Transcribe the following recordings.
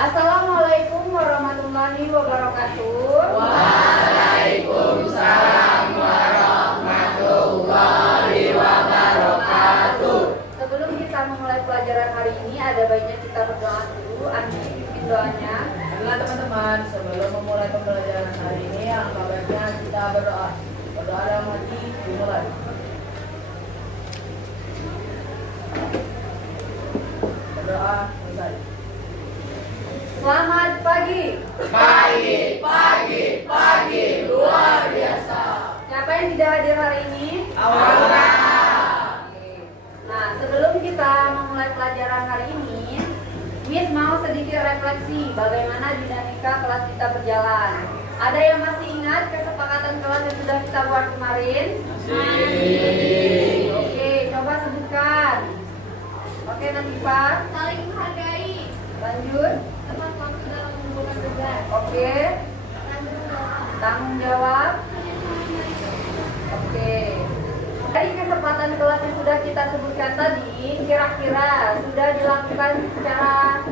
Assalamualaikum warahmatullahi wabarakatuh. Waalaikumsalam warahmatullahi wabarakatuh. Sebelum kita memulai pelajaran hari ini, ada baiknya kita berdoa dulu. Amin. Bikin doanya. Baiklah teman-teman, sebelum memulai pembelajaran hari ini, alangkah baiknya kita berdoa. Berdoa dalam hati dimulai. Berdoa selesai. Selamat pagi. Pagi, luar biasa. Siapa yang tidak hadir hari ini? Aura. Nah, sebelum kita memulai pelajaran hari ini, Miss mau sedikit refleksi bagaimana dinamika kelas kita berjalan. Ada yang masih ingat kesepakatan kelas yang sudah kita buat kemarin? Masih. Oke, coba sebutkan. Oke, nanti Pak. Saling menghargai, Lanjut. tepat waktu dalam mengumpulkan tugas, Oke. Tanggung jawab. Oke. Dari kesempatan kelas yang sudah kita sebutkan tadi, kira-kira sudah dilakukan secara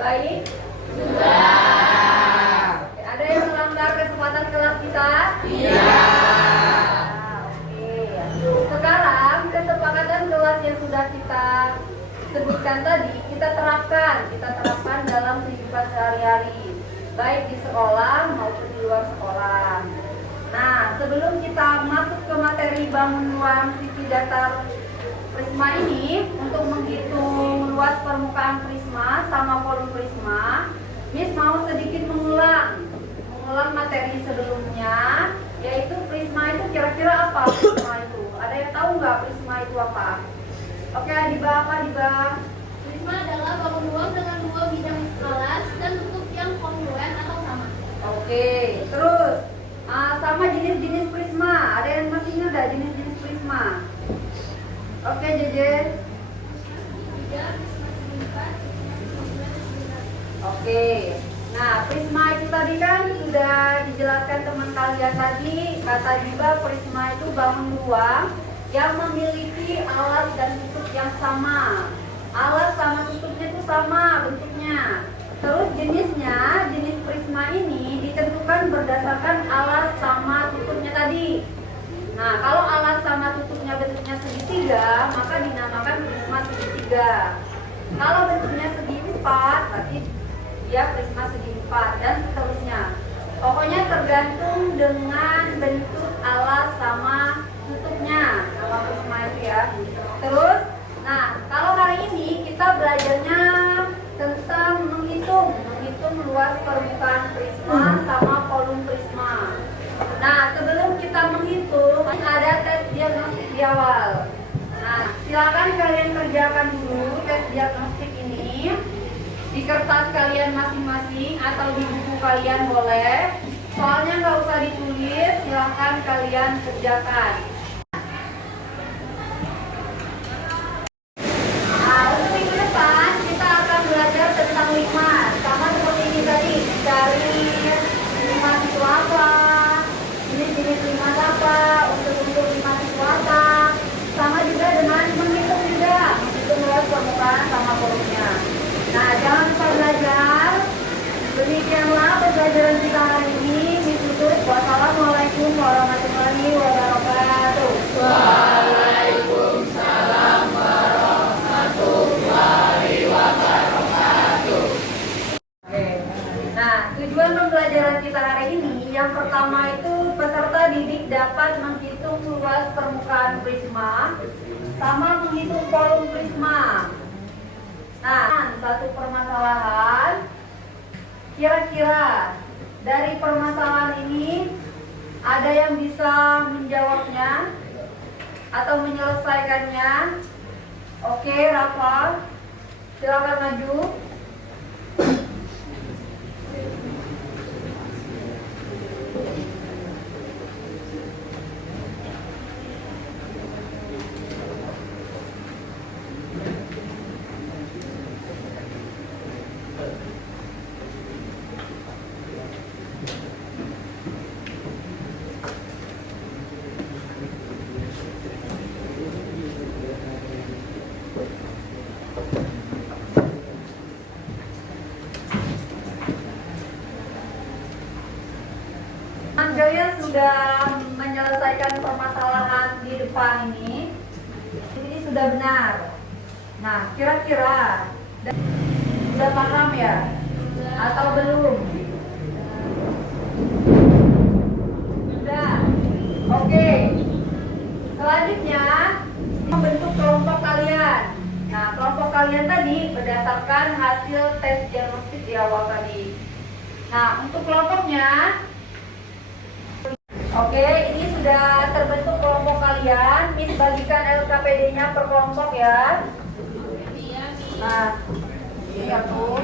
baik? Sudah. Oke, ada yang melanggar kesempatan kelas kita? Iya. Oke. Sekarang kesepakatan kelas yang sudah kita sebutkan tadi kita terapkan dalam kehidupan sehari-hari, baik di sekolah maupun di luar sekolah. Nah, sebelum kita masuk ke materi bangun ruang sisi datar prisma ini, untuk menghitung luas permukaan prisma sama volume prisma, Miss mau sedikit mengulang materi sebelumnya, yaitu prisma itu kira-kira apa prisma itu? Ada yang tahu nggak prisma itu apa? Oke, Adiba, apa Adiba? Prisma adalah bangun ruang dengan dua bidang alas dan tutup yang kongruen atau sama. Oke, terus sama jenis-jenis prisma. Ada yang masih ingat nggak jenis-jenis prisma? Oke, Jeje. Tiga, prisma segi empat, prisma segi enam. Oke. Nah, prisma itu tadi kan sudah dijelaskan teman kalian tadi. Kata Adiba, prisma itu bangun ruang yang memiliki alas dan tutup yang sama. Alas sama tutupnya itu sama bentuknya. Terus jenisnya, jenis prisma ini ditentukan berdasarkan alas sama tutupnya tadi. Nah, kalau alas sama tutupnya bentuknya segitiga, maka dinamakan prisma segitiga. Kalau bentuknya segi empat, berarti dia prisma segi empat dan seterusnya. Pokoknya tergantung dengan bentuk alas sama tutupnya sama prisma itu ya. Terus, nah kalau hari ini kita belajarnya tentang menghitung luas permukaan prisma sama volume prisma. Nah, sebelum kita menghitung ada tes diagnostik di awal. Nah, silakan kalian kerjakan dulu tes diagnostik ini di kertas kalian masing-masing atau di buku kalian boleh. Soalnya nggak usah ditulis, silakan kalian kerjakan. Nah, untuk minggu depan kita akan belajar tentang limas, sama seperti ini tadi, cari limas itu apa, jenis-jenis limas apa, untuk limas itu apa, sama juga dengan menghitung luas permukaan sama volumenya. Nah, jangan lupa belajar. Demikianlah pembelajaran kita hari ini. Ditutup. Wassalamualaikum warahmatullahi wabarakatuh. Waalaikumsalam warahmatullahi wabarakatuh. Oke. Nah, tujuan pembelajaran kita hari ini yang pertama itu peserta didik dapat menghitung luas permukaan prisma sama menghitung volume prisma. Nah, satu permasalahan. Kira-kira dari permasalahan ini ada yang bisa menjawabnya atau menyelesaikannya? Oke, Rafa, silakan maju. sudah menyelesaikan permasalahan di depan ini sudah benar. Nah, kira-kira sudah paham ya? Atau belum? Sudah. Oke. Selanjutnya, membentuk kelompok kalian. Nah, kelompok kalian tadi berdasarkan hasil tes diagnostik di awal tadi. Nah, untuk kelompoknya, oke, ini sudah terbentuk kelompok kalian. Miss bagikan LKPD-nya per kelompok ya. Nah, ini aku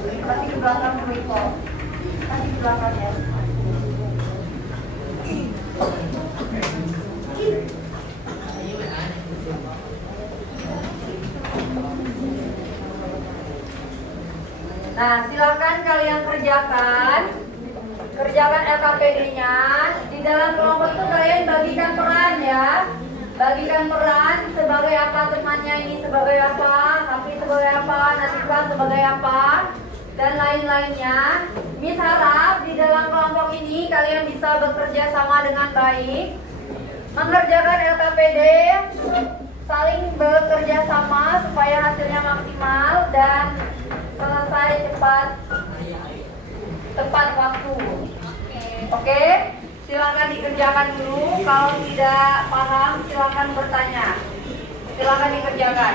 kasih ke belakang dulu Iko. Kasih ke belakang ya. Nah, silakan kalian kerjakan LKPD-nya. Di dalam kelompok itu kalian bagikan peran ya. Bagikan peran sebagai apa, temannya ini sebagai apa, Hafiz sebagai apa, Nasifa sebagai apa, dan lain-lainnya. Miss harap di dalam kelompok ini kalian bisa bekerja sama dengan baik, mengerjakan LKPD, saling bekerja sama supaya hasilnya maksimal dan selesai tepat waktu. Oke, silakan dikerjakan dulu. Kalau tidak paham, silakan bertanya. Silakan dikerjakan.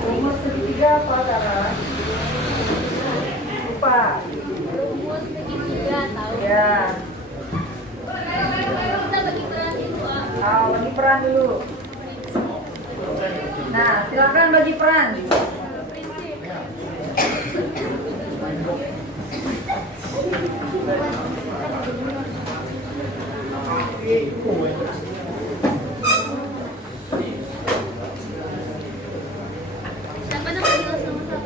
Rumus segitiga apa, Tara? Lupa. Rumus segitiga tahu. Ya. Kita bagi peran dulu. Bagi peran dulu. Nah, silakan bagi peran. Siapa nama jelas nomor 1?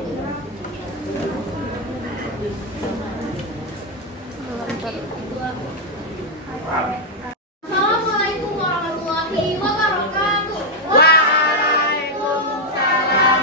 Assalamualaikum warahmatullahi wabarakatuh. Waalaikumsalam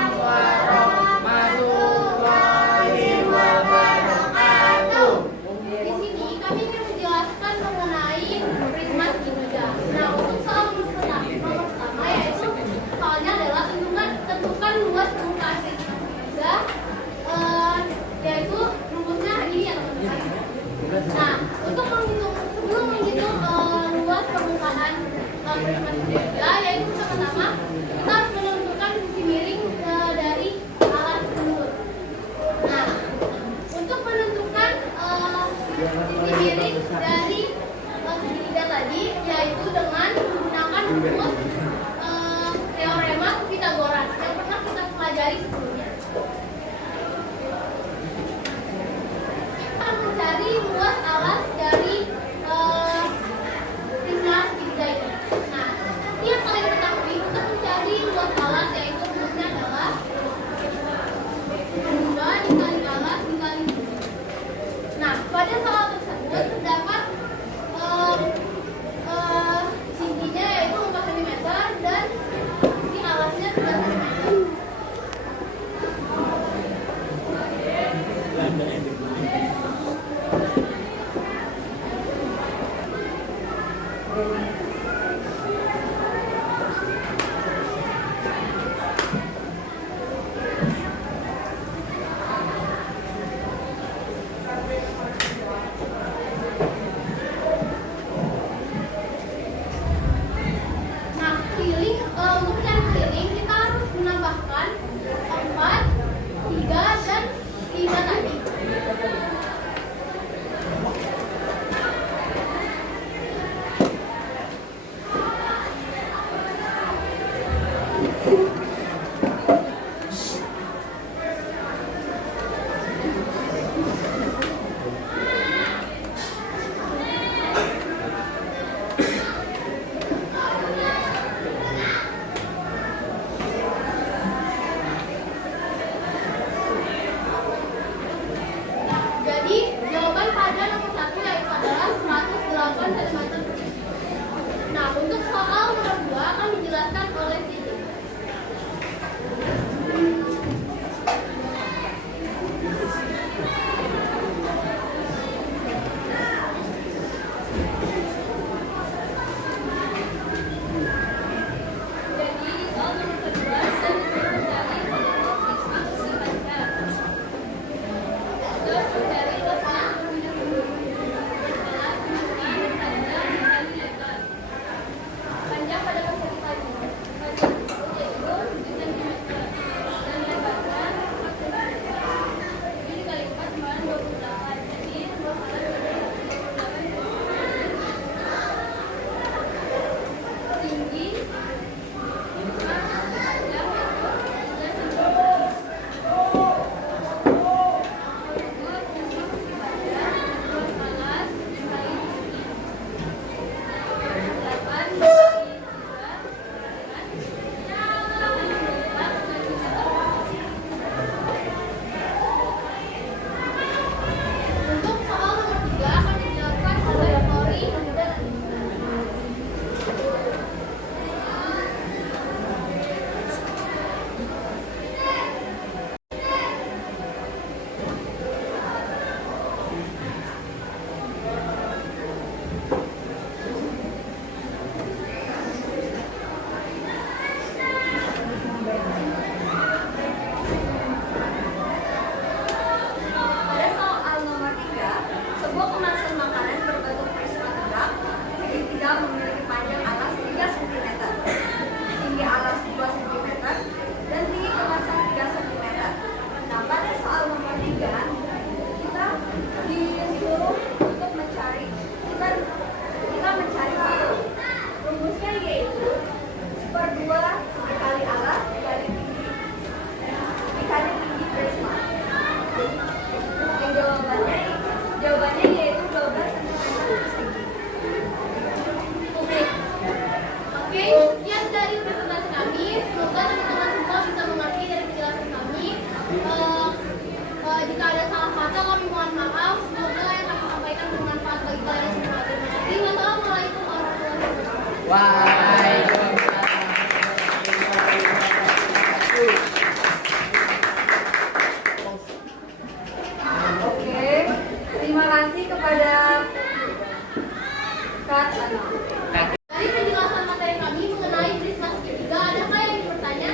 Jika ada salah kata kami mohon maaf. Semoga yang kami sampaikan bermanfaat bagi kalian semua. Terima kasih. Wassalamualaikum warahmatullahi wabarakatuh. Waalaikumsalam. Oke, terima kasih kepada Kak Ana. Dari penjelasan materi kami mengenai Prisma segitiga, adakah yang ingin bertanya?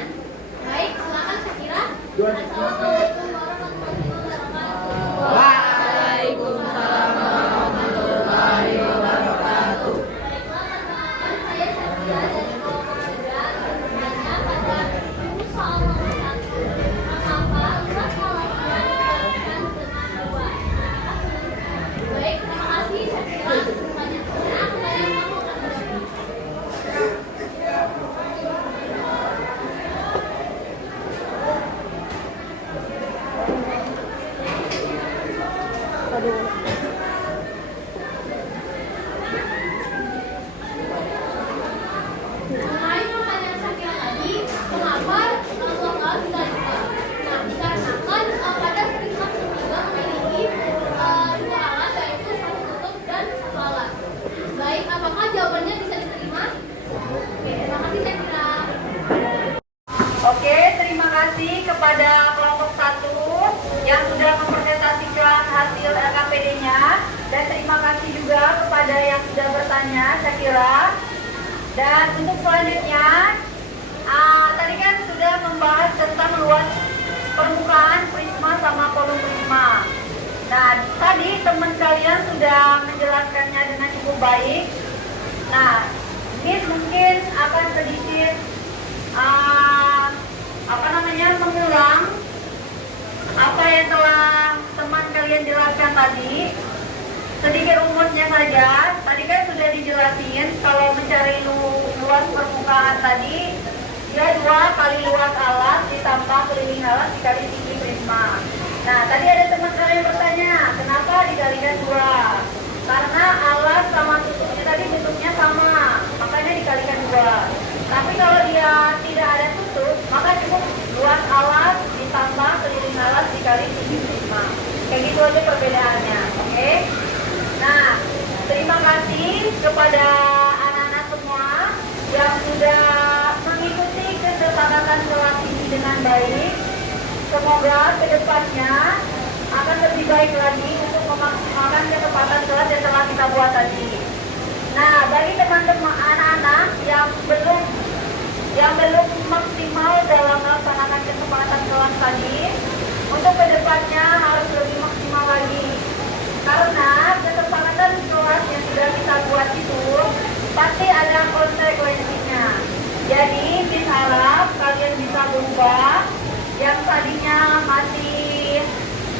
Baik, silakan Syakira. Assalamualaikum warahmatullahi wabarakatuh. Waalaikumsalam warahmatullahi wabarakatuh. Baiklah, perkenalkan saya Syakira dari kelompok 3 akan bertanya pada ibu soal nomor 1. Mengapa luas alasnya dikalikan dengan 2? Baik, terima kasih Syakira atas pertanyaannya. Pertanyaan kamu akan menjawab. Mengenai pertanyaan Syakira tadi, mengapa lokal dikalikan? Nah, dikarenakan pada prisma segitiga memiliki dua alas, yaitu satu tutup dan satu alas. Baik, apakah jawabannya bisa diterima? Oke, terima kasih Syakira. Oke, terima kasih kepada kelompok 1 yang sudah mempresentasikan hasil LKPD-nya, dan terima kasih juga kepada yang sudah bertanya, Syakira. Dan untuk selanjutnya, tadi kan sudah membahas tentang luas permukaan prisma sama kolom prisma. Nah, tadi teman kalian sudah menjelaskannya dengan cukup baik. Nah, ini mungkin akan sedikit mengulang apa yang telah teman kalian jelaskan tadi. Sedikit rumusnya saja. Tadi kan sudah dijelasin kalau mencari luas permukaan tadi, dia 2 kali luas alas ditambah keliling alas dikali tinggi prisma. Nah, tadi ada teman kalian bertanya, kenapa dikalikan 2? Karena alas sama tutupnya tadi bentuknya sama, makanya dikalikan 2. Tapi kalau dia tidak ada tutup, maka cukup luas alas ditambah keliling alas dikali tinggi prisma. Kayak gitu aja perbedaannya, oke? Nah, terima kasih kepada anak-anak semua yang sudah mengikuti kesepakatan kelas ini dengan baik. Semoga kedepannya akan lebih baik lagi untuk memaksimalkan kesempatan kelas yang telah kita buat tadi. Nah, bagi teman-teman anak-anak yang belum maksimal dalam melaksanakan kesempatan kelas tadi, untuk kedepannya harus lebih maksimal lagi. Karena kesepakatan kelas yang sudah kita buat itu pasti ada konsekuensinya. Jadi, Miss harap kalian bisa berubah. Yang tadinya masih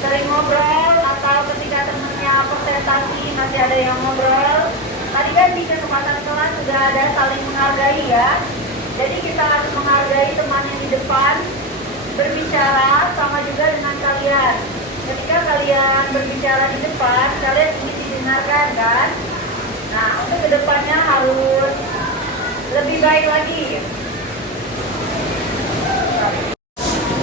sering ngobrol atau ketika temennya presentasi masih ada yang ngobrol. Tadi kan di kesempatan kelas sudah ada saling menghargai ya. Jadi kita harus menghargai teman yang di depan berbicara sama juga dengan kalian. Ketika kalian berbicara di depan, kalian ingin didengarkan kan? Nah, untuk kedepannya harus lebih baik lagi.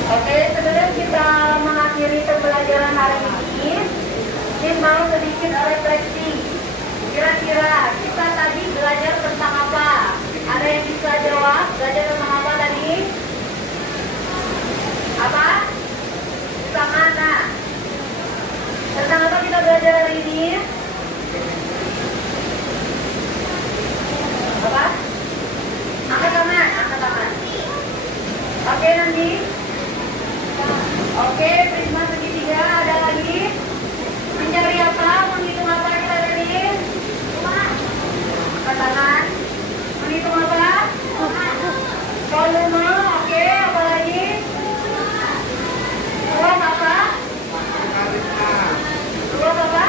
Oke, sebelum kita mengakhiri pembelajaran hari ini, saya mau sedikit refleksi. Kira-kira kita tadi belajar tentang apa? Ada yang bisa jawab? Belajar tentang apa tadi? Apa? Tentang mana? Tentang apa kita belajar hari ini? Apa? Angkat tangan, angkat tangan. Oke, nanti. Oke, prisma segitiga. Ada lagi? Mencari apa? Menghitung apa kita tadi? Angkat tangan. Menghitung apa? Volume. Oke, apa lagi? Luas apa? Luas apa?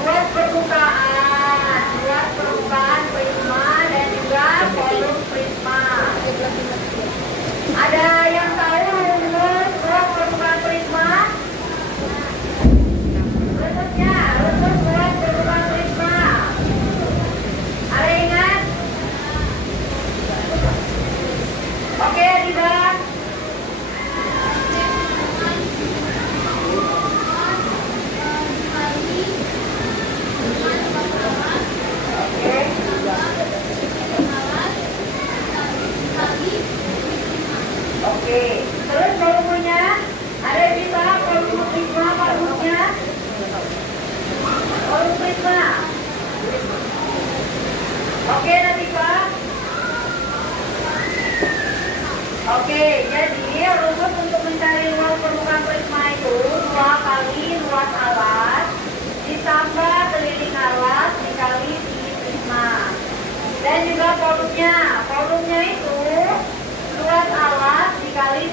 Luas permukaan. Luas permukaan prisma dan juga volume prisma. Ada yang tahu rumus luas permukaan prisma? Rumusnya, rumus luas permukaan prisma. Ada yang ingat? Oke, Nadifa. Oke, jadi rumus untuk mencari luas permukaan prisma itu 2 kali luas alas ditambah keliling alas dikali tinggi prisma. Dan juga volumenya itu luas alas dikali